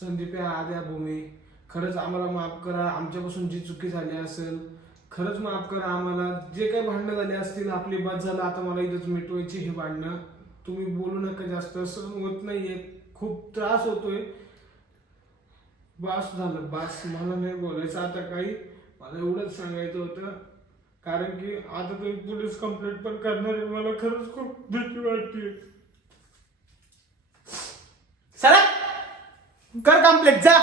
संदीप या आद्या भूमी. खरंच आम्हाला माफ करा आमच्यापासून जी चुकी झाली असेल खरंच माफ करा आम्हाला. जे काही भांडणं झाली असतील आपली बस झालं आता मला इथंच मिटवायची हे भांडणं. तुम्ही बोलू नका जास्त असं होत नाहीये. खूप त्रास होतोय. बास झालं बास. मला नाही बोलायचं आता काही. मला एवढंच सांगायचं होतं. कारण की आता तुम्ही पोलीस कंप्लेंट पण करणार आहे. मला खरंच खूप भीती वाटते. कर कंप्लीट जा.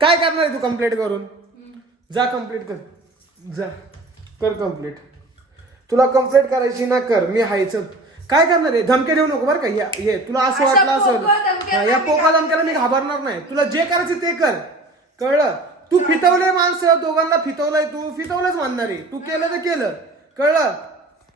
काय करणार आहे तू कंप्लीट करून? जा कंप्लीट कर. जा. कर कंप्लीट तुला कंप्लीट करायची ना कर मी हायचं. काय करणार आहे? धमके देऊ नको बरं का. या- ये तुला असं अशा वाटलं असेल. पोकळ धमक्या हा, या मी पोका धमक्याला मी घाबरणार नाही. तुला जे करायचं ते कर. कळलं? तू फितवलंय माणसं दोघांना फितवलंय तू. फितवलंच म्हणणार आहे. तू केलं तर केलं. कळलं?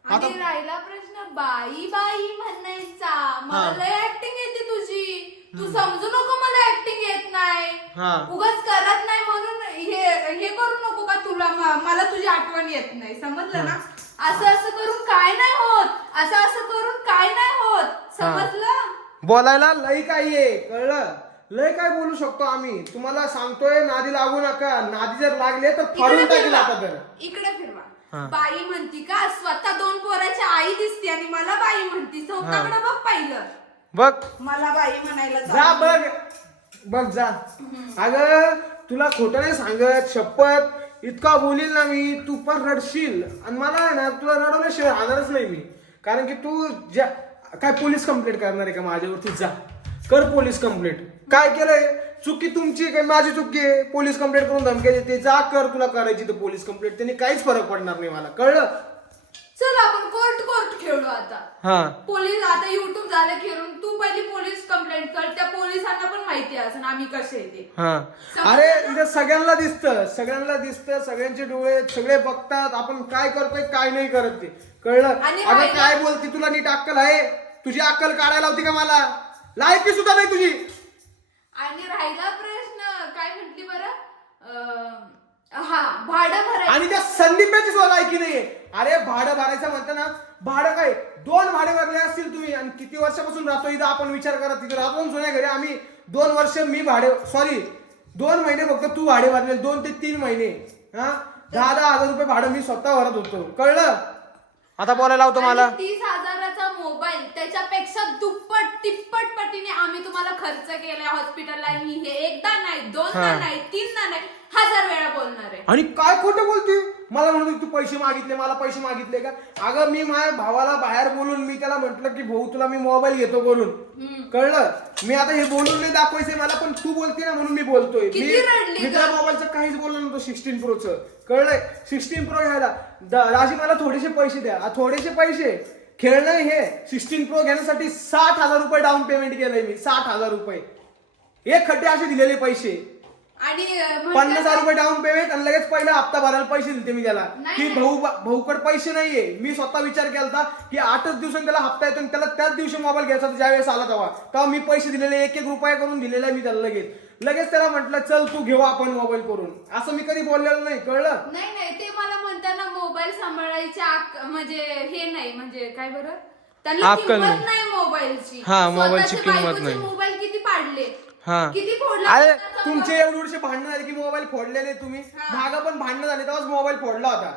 आणि राहिला प्रश्न बाई बाई म्हणायचा. मला. लय ऍक्टिंग येते तुझी. तू समजू नको मला ऍक्टिंग येत नाही. हा. उगाच करत नाही म्हणून हे हे करू नको का तुला? म- मला तुझी आठवण येत नाही. समजलं ना? असं असं करून काय नाही होत. असं असं करून काय नाही होत. समजलं? बोलायला लय काही आहे. कळलं? लय काय बोलू शकतो आम्ही. तुम्हाला सांगतोय नादी लागू नका. नादी जर लागले तर फाडून इकडे टाकेल आता तर. इकडे. फिरवा. बाई म्हणती का स्वतः दोन पोराची आई दिसते आणि मला बाई म्हणती. स्वतःकडे बघ पाहिलं. बघ. मला बाई म्हणायला जा. बघ. बघ जा. अगं तुला खोटं नाही सांगत शपथ. इतका बोलील ना मी तू पण रडशील. आणि मला आहे ना तुला रडवल्याशिवाय राहणारच नाही मी. कारण की तू ज्या काय पोलीस कंप्लेंट करणार आहे का माझ्यावरती? जा. कर पोलीस कंप्लेंट काय केलंय? चुकी तुमची काय माझी चुकी आहे. पोलीस कंप्लेंट करून धमकी देते. जा कर. तुला करायची तर पोलीस कंप्लेंट त्यांनी काहीच फरक पडणार नाही मला. कळलं? चल आपण कोर्ट कोर्ट खेळू आता. हा. पोलीस आता युट्यूब झालं खेळून तू पहिली पोलीस कंप्लेंट कर. त्या पोलिसांना पण माहिती असेल आम्ही कसे आहे ते. हा. अरे इथं सगळ्यांना दिसतं सगळ्यांना दिसतं सगळ्यांचे डोळे सगळे बघतात आपण काय करतोय काय नाही करत ते. कळलं? आणि अगं काय बोलती तुला नीट अक्कल आहे? तुझी अक्कल काढायला होती का मला? लायकी सुद्धा नाही तुझी. आणि राहिला प्रश्न काय म्हटली बरं? अं, हा भाडं भरायचं. आणि त्या संदीपाची सुद्धा लायकी नाहीये. अरे भाडं भरायचं म्हणतं ना भाडं काय? दोन भाडे भरले असतील तुम्ही. आणि किती वर्षापासून राहतो इथं? आपण विचार करा तिथे राहतो. ना जुन्या घरी आम्ही दोन वर्ष मी भाडे सॉरी दोन महिने फक्त तू भाडे भरले दोन ते तीन महिने. हा? दहा दहा हजार रुपये भाडं मी स्वतः भरत होतो. कळलं? आता बोलायला होतं मला. तीस हजाराचा मोबाईल त्याच्यापेक्षा दुप्पट तिप्पट पटीने आम्ही तुम्हाला खर्च केलाय हॉस्पिटलला आणि हे एकदा नाही दोनदा हा. नाही तीनदा नाही हजार वेळा बोलणार आहे. आणि काय खोटं बोलते मला म्हणतो तू पैसे मागितले मला पैसे मागितले का? अगं मी माझ्या भावाला बाहेर बोलून मी त्याला म्हंटल की भाऊ तुला मी मोबाईल घेतो करून कळलं? मी आता हे बोलून नाही दाखवायचंय मला पण तू बोलते ना म्हणून मी बोलतोय. मी? त्या मोबाईलचं काहीच बोललो नव्हतं सिक्स्टीन प्रोचं कळलंय? सिक्स्टीन प्रो घ्यायला. राजी मला थोडेसे पैसे द्या. थोडेसे पैसे. खेळणं हे. सिक्स्टीन प्रो घेण्यासाठी साठ हजार रुपये डाऊन पेमेंट केलंय मी. साठ हजार रुपये. एक खड्डे असे दिलेले पैसे. आणि पन्नास हजार रुपये डाऊन पेमेंट आणि लगेच पहिला हप्ता भरायला पैसे दिले मी त्याला. की. भाऊ भाऊकड पैसे नाहीये. मी स्वतः विचार केला की आठच दिवसांनी त्याला हप्ता येतो आणि त्याला त्याच दिवशी मोबाईल घ्यायचा होता ज्यावेळेस आला तेव्हा. तेव्हा मी पैसे दिलेले एक एक रुपया करून दिलेला मी त्याला लगेच. लगेच त्याला म्हटलं चल तू घेऊ आपण मोबाईल करून. असं मी कधी बोललेलं नाही कळलं? नाही नाही ते मला म्हणताना मोबाईल सांभाळायची म्हणजे हे नाही म्हणजे काय बरं? त्यांना किंमत नाही. मोबाईलची हा, मोबाईलची किंमत नाही. मोबाईल हा. किती फोडले? अरे तुमचे? एवढे वर्ष भांडणं झाले की मोबाईल फोडलेले तुम्ही? हा. मागं पण भांडणं झाले तेव्हाच मोबाईल फोडला होता.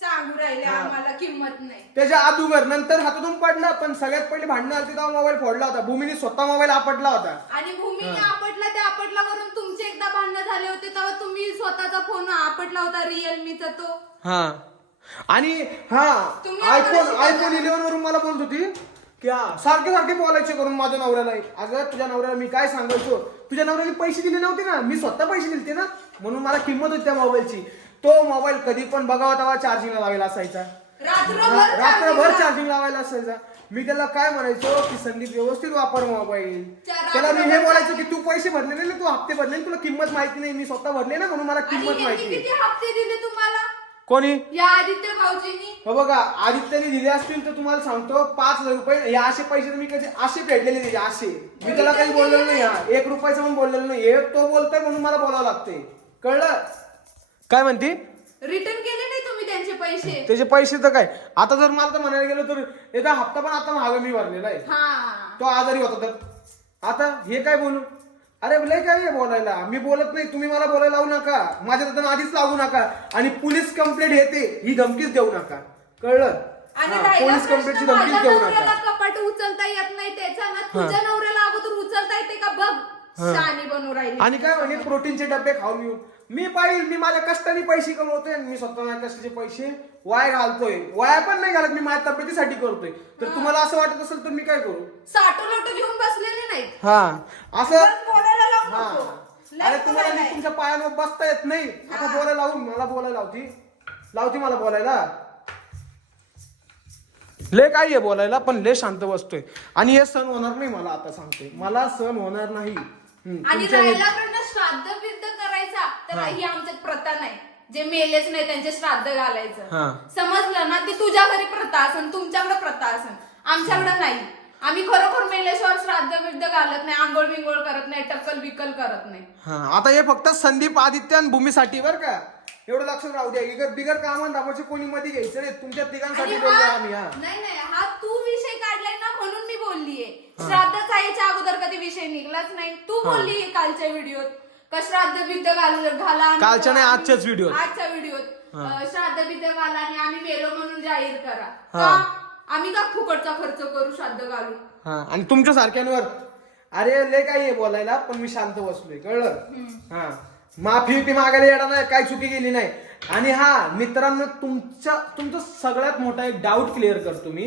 सांगू राहिले हा. आम्हाला किंमत नाही. त्याच्या अगोदर नंतर हातातून पडलं पण सगळ्यात पहिले भांडणं आली तेव्हा मोबाईल फोडला होता. भूमीने स्वतः मोबाईल आपटला होता. आणि भूमीने आपटला त्या आपटलावरून तुमचे एकदा भांडणं झाले होते तेव्हा तुम्ही स्वतःचा फोन आपटला होता रिअलमीचा तो. हा. आणि हा. तुम्ही आयफोन. आयफोन इलेव्हन वरून मला बोलत होती. की हा सारखे सारखे बोलायचे करून माझ्या नवऱ्याला अगं तुझ्या नवऱ्याला मी काय सांगायचो? तुझ्या नवऱ्याने पैसे दिले नव्हते ना? मी स्वतः पैसे दिलते ना? म्हणून मला किंमत होती त्या मोबाईलची. तो मोबाईल कधी पण बघावा तेव्हा चार्जिंगला लावायला असायचा. रात्रभर चार्जिंग लावायला असायचा. मी त्याला काय म्हणायचो? की संदीप व्यवस्थित वापर मोबाईल. त्याला मी हे बोलायचो की तू पैसे भरले नाही तू हप्ते भरले तुला किंमत माहिती नाही. मी स्वतः भरले ना? म्हणून मला किंमत माहिती दिले कोणी? या आदित्य भाऊजींनी. हो बघा आदित्यने दिले असतील तर तुम्हाला सांगतो पाच हजार रुपये हे असे पैसे तर मी कधी असे फेडलेले त्याचे असे. मी त्याला काही बोललेलो नाही हा. एक रुपयाचं पण बोललेलो नाही. हे तो बोलतोय म्हणून मला बोलावं लागतंय. कळलं? काय म्हणती? रिटर्न केले नाही तुम्ही त्यांचे पैसे? त्याचे पैसे तर काय? आता जर मला तर म्हणायला गेलो तर एका हप्ता पण आता महाग मी भरलेला आहे हा. तो आजारी होता तर. आता हे काय बोलू? अरे लय काय आहे बोलायला? मी बोलत नाही तुम्ही मला बोलायला लावू नका. माझ्या हातानं आधीच लागू नका. आणि पोलीस कंप्लेंट येते ही धमकीच देऊ नका. कळलं? आणि हा, राहिला पोलीस प्रश्न कंप्लेंटची माझ्या धमकीच देऊ नवऱ्याला नका. कपाट उचलता येत नाही त्याचा ना तुझ्या नवऱ्याला अगोदर उचलता येते का? बघ. शानी बनू राहिली. आणि काय म्हणे? प्रोटीनचे डबे खाऊन येऊन. मी पाहिजे मी माझ्या कष्टाने पैसे कमवतोय आणि मी स्वतः माझ्या कष्टाचे पैसे वाया घालतोय. वाया पण नाही घालत मी माझ्या तब्येतीसाठी करतोय. तर तुम्हाला असं वाटत असेल तर मी काय करू? साठो लोटो घेऊन बसलेले नाहीत. हा. असं बस बोलायला लावू हा. नको. लय अरे तुम्हाला बोलायला मी आहे. तुमच्या पायावर बसता येत नाही. आता बोलायला लावून मला बोलायला लावती. लावती मला बोलायला. ले काय आहे बोलायला पण ले शांत बसतोय. आणि हे सण होणार नाही मला आता सांगतोय. मला सण होणार नाही. हम्म, आणि तुमच्या राहिला श्राद्ध बिद्ध तर ही. आमच्यात प्रथा नाही. जे मेलेच नाही त्यांचे श्राद्ध हा. घालायचं समजलं ना ती तुझ्या घरी प्रथा असन तुमच्याकडे प्रथा असन. आमच्याकडे नाही. आम्ही खरोखर मेल्याशिवाय श्राद्ध बिद्ध घालत नाही आंघोळ बिंगोळ करत नाही टक्कल बिक्कल करत नाही. हा. आता हे फक्त संदीप आदित्य आणि भूमीसाठी बर का. एवढं लक्षात राहू द्या. इकडे बिगर कामान दाबाचे कोणी मध्ये घ्यायचं नाही तुमच्या तिघांसाठी बोललो हा- आम्ही हा. नाही नाही. हा तू विषय काढलाय ना म्हणून मी बोललीये. श्राद्धाचा याच्या अगोदर कधी विषय निघलाच नाही. तू बोलली कालच्या व्हिडिओत. श्राद्ध बिद्ध घालू घाला आणि- कालच्या नाही, आजच्याच व्हिडिओत. आजच्या व्हिडिओत अं, श्राद्ध बिद्ध घाला आणि आम्ही मेलो म्हणून जाहीर करा. हा. का? आम्ही का फुकटचा खर्च करू श्राद्ध घालून? हा. आणि तुमच्या सारख्यांवर. अरे लय काही आहे बोलायला पण मी शांत बसलोय कळलं? हा. माफी बिफी मागायला येणार नाही काही चुकी गेली नाही. आणि हा मित्रांनो तुमच्या तुमचा सगळ्यात मोठा एक डाऊट क्लिअर करतो मी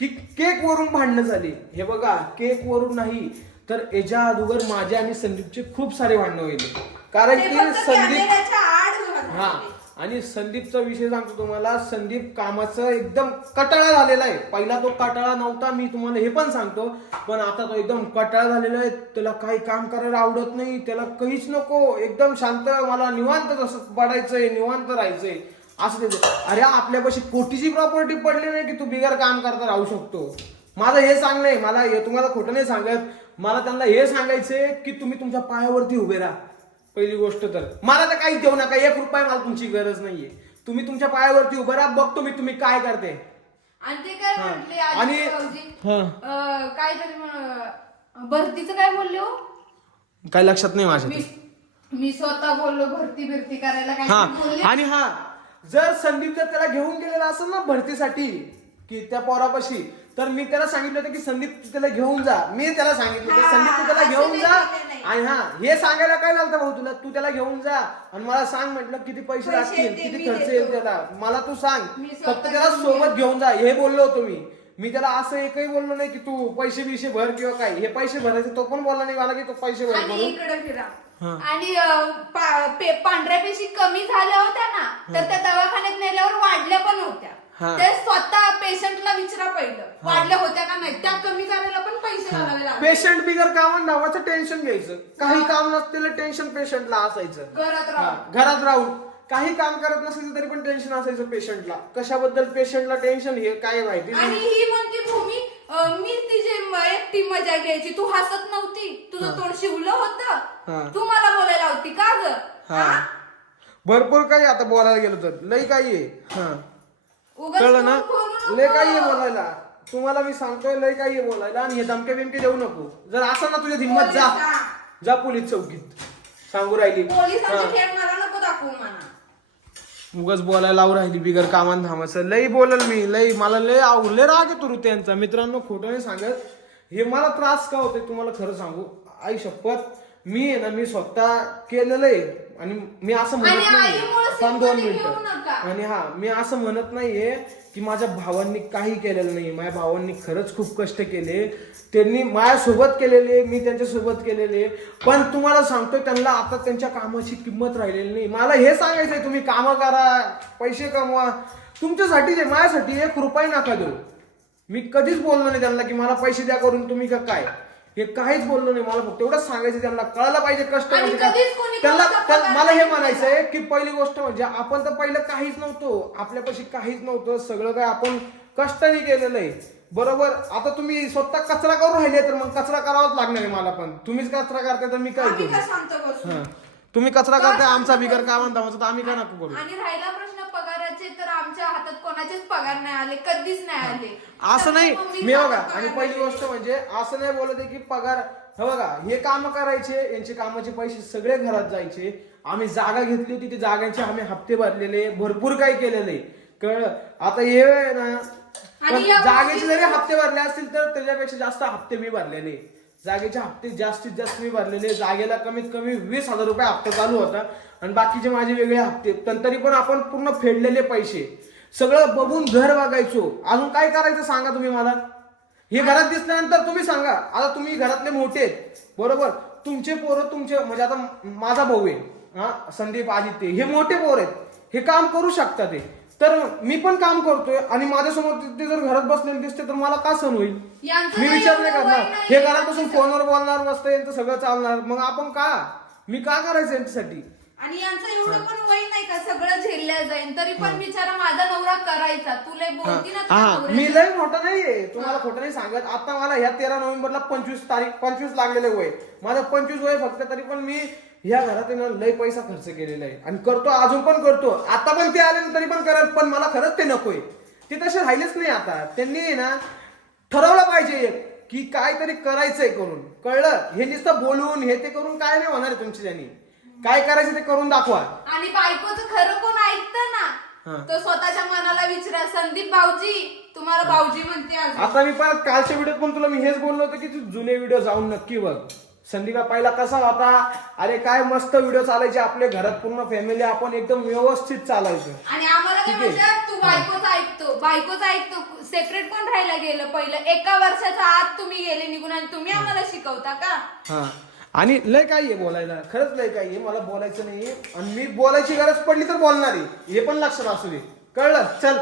की केक वरून भांडणं झाली. हे बघा केक वरून नाही तर याच्या अगोदर माझ्या आणि संदीपचे खूप सारे भांडणं होईल कारण ते की फक्त संदीप कॅमेऱ्याच्या आड झाले. हा आणि संदीपचा विषय सांगतो तुम्हाला संदीप कामाचं एकदम कटाळा झालेला आहे. पहिला तो कटाळा नव्हता मी तुम्हाला हे पण सांगतो. पण आता तो एकदम कटाळा झालेला आहे. त्याला काही काम करायला आवडत नाही त्याला काहीच नको. एकदम शांत मला निवांत जसं पडायचंय निवांत राहायचंय. असं त्याचं अरे आपल्यापाशी कोटीची प्रॉपर्टी पडली नाही की तू बिगर काम करता राहू शकतो. माझं हे सांगणं आहे मला हे तुम्हाला खोटं नाही सांगत. मला त्यांना हे सांगायचंय की तुम्ही तुमच्या पायावरती उभे राहा. पहिली गोष्ट तर. मला तर काही देऊ नका एक रुपया मला तुमची गरज नाहीये. तुम्ही तुमच्या पायावरती उभं राहा बघतो मी तुम्ही काय करते. आणि ते काय हा. म्हटले आणि- हा. तरी म्हण- भरतीचं काय बोलले हो? काय लक्षात नाही माझ्या मी मी स्वतः बोललो भरती बिरती करायला काय हा. बोलले. आणि हा जर संदीप जर त्याला घेऊन गेलेला असेल ना भरतीसाठी की त्या पोरापाशी तर मी त्याला सांगितलं होतं की संदीप तू त्याला घेऊन जा. मी त्याला सांगितलं होतं संदीप तू त्याला घेऊन जा. आणि हा हे सांगायला काय झालं भाऊ तुला? तू त्याला घेऊन जा. आणि मला सांग म्हटलं किती पैसे लागतील किती खर्च. येईल त्याला? मला तू सांग. फक्त त्याला सोबत. घेऊन जा. हे बोललो होतो मी. मी त्याला असं एकही बोललो नाही की तू पैसे बिशे भर किंवा काय. हे पैसे भरायचे तो पण बोलला नाही मला की तू पैसे भर आणि करून इकडे फिरा. आणि पांढऱ्या पेशी कमी झाल्या होत्या ना तर त्या दवाखान्यात नेल्यावर वाढल्या पण होत्या. हा. ते स्वतः पेशंटला विचारा पहिलं. वाढल्या होत्या का नाही? त्या कमी करायला पण पैसे घालावे लागले. पेशंट बिगर कामं नावाचं टेन्शन घ्यायचं. काही काम नसलेलं टेन्शन पेशंटला असायचं. घरात हा, राहून. घरात राहून. काही काम करत नसेल तरी पण टेन्शन असायचं पेशंटला. कशाबद्दल पेशंटला टेन्शन हे काय माहिती? आणि नाही ही म्हणती भूमी अं, मी तिची म- एकटी मजा घ्यायची. तू हसत नव्हती. तुझं तोंड शिवलं हा. होतं तू मला बोलायला होती का ग? हा? भरपूर काही आता बोलायला गेलो तर. लई काही आहे. हा. कळलं ना? लय. काही आहे बोलायला. तुम्हाला मी सांगतोय लय काही आहे बोलायला आणि हे धमके बिमके देऊ नको. जर असं ना तुझ्या हिंमत जा. जा. पोलीस चौकीत. सांगू राहिली. पोलिसांची हा. खेळ मला नको दाखवू म्हणा उगाच बोलायला लावून राहिली बिगर कामान धामाचं. लई बोलल मी लई मला लय आव लय राग येतो ऋतू यांचा. मित्रांनो खोटं नाही सांगत. हे मला त्रास का होते तुम्हाला खरं सांगू? आई शपथ. मी आहे ना मी स्वतः केलेलं आहे. आणि मी असं म्हणत नाही थांब दोन मिनिटं. आणि हा मी असं म्हणत नाहीये की माझ्या भावांनी काही केलेलं नाही. माझ्या भावांनी खरंच खूप कष्ट केले. त्यांनी माझ्यासोबत केलेले मी त्यांच्यासोबत केलेले. पण तुम्हाला सांगतोय त्यांना आता त्यांच्या कामाची किंमत राहिलेली नाही. मला हे सांगायचंय तुम्ही कामं करा पैसे कमवा. तुमच्यासाठी जे माझ्यासाठी एक रुपये नका देऊ. मी कधीच बोललो नाही त्यांना की मला पैसे द्या करून तुम्ही का काय? हे काहीच बोललो नाही मला फक्त एवढंच सांगायचं त्यांना कळायला पाहिजे कष्ट आणि म्हणजे काय. कधीच कोणी त्यांना मला हे नाही. म्हणायचंय की पहिली गोष्ट म्हणजे आपण तर पहिलं काहीच नव्हतो आपल्यापाशी काहीच नव्हतं सगळं काय आपण कष्टाने केलेलं आहे. बरोबर? आता तुम्ही स्वतः कचरा करून राहिले तर मग कचरा करावाच लागणार आहे मला पण. तुम्हीच कचरा करताय तर मी काय आम्ही करू. तुम्ही कचरा करताय आमचा बिगर काय म्हणता? तर आम्ही काय नको करू? आणि राहिला प्रश्न तर आमच्या हातात कोणाचेच पगार नाही आले कधीच नाही आले. असं नाही. मी बघा आणि पहिली. गोष्ट म्हणजे असं नाही बोलत आहे की पगार हे बघा हे काम करायचे यांचे कामाचे पैसे सगळे घरात जायचे. आम्ही जागा घेतली होती ते जागांचे आम्ही हप्ते भरलेले भरपूर काही केलेले. कळ आता हे ना पण जागेचे जरी हप्ते भरले असतील तर त्याच्यापेक्षा जास्त हप्ते मी भरलेले. जागेचे हप्ते जास्तीत जास्त मी भरलेले. जागेला कमीत कमी वीस हजार रुपये हप्ता चालू होता. आणि बाकीचे माझे वेगळे हप्ते. पण तरी पण आपण पूर्ण फेडलेले पैसे. सगळं बघून घर बघायचो अजून काय करायचं सांगा तुम्ही मला? हे घरात दिसल्यानंतर तुम्ही सांगा. आता तुम्ही घरातले मोठे आहेत. बरोबर? तुमचे पोरं तुमचे म्हणजे आता माझा भाऊ आहे. हा संदीप आदित्य हे मोठे पोर आहेत. हे काम करू शकतात ते. तर मी पण काम करतोय आणि माझ्यासमोर ते- जर घरात बसलेले दिसते तर मला का सण होईल? मी विचार नाही करणार. हे घरात बसून फोनवर बोलणार मस्त यांचं सगळं चालणार. मग आपण का? मी का करायचं यांच्यासाठी? आणि यांचं एवढं पण वय नाही का? सगळं झेलल्या जाईल तरी पण बिचारा माझा नवरा करायचा. तुला बोलती ना तुझ्या नवऱ्याला. मी लय मोठा नाहीये तुम्हाला खोटं नाही सांगत. आता मला ह्या तेरा नोव्हेंबरला पंचवीस तारीख पंचवीस लागलेले वय. माझं पंचवीस वय फक्त तरी पण मी ह्या घरात आहे ना लय पैसा खर्च केलेला आहे. आणि करतो अजून पण करतो. आता पण ते आले ना तरी पण करत. पण मला खरंच ते नकोय. ते तसे राहिलेच नाही आता. त्यांनी आहे ना ठरवलं पाहिजे एक की काहीतरी करायचंय करून. कळलं? हे नुसतं बोलून हे ते करून काय नाही होणार आहे तुमच्या त्यांनी. काय करायचं ते करून दाखवा. आणि बायकोचं खरं कोण ऐकतं हा. ना तो स्वतःच्या मनाला विचारा संदीप भाऊजी तुम्हाला भाऊजी म्हणते अजून. आता मी परत कालच्या व्हिडिओत पण तुला मी हेच बोललो होतो की तू जुने व्हिडिओ जाऊन नक्की बघ. संदीपा पहिला कसा होता? अरे काय मस्त व्हिडिओ चालायचे आपल्या घरात पूर्ण फॅमिली आपण एकदम व्यवस्थित चालायचं. आणि आम्हाला काय ठीक आहे. म्हणतात तू बायकोच ऐकतो बायकोच ऐकतो सेपरेट कोण राहायला गेलं पहिलं? एका वर्षाच्या आत तुम्ही गेले निघून आणि तुम्ही आम्हाला शिकवता का? हा. आणि लय काही आहे बोलायला. खरंच लय काही आहे. मला बोलायचं नाही आणि मी बोलायची गरज पडली तर बोलणार. आहे हे पण लक्षात असू दे. कळलं? चल.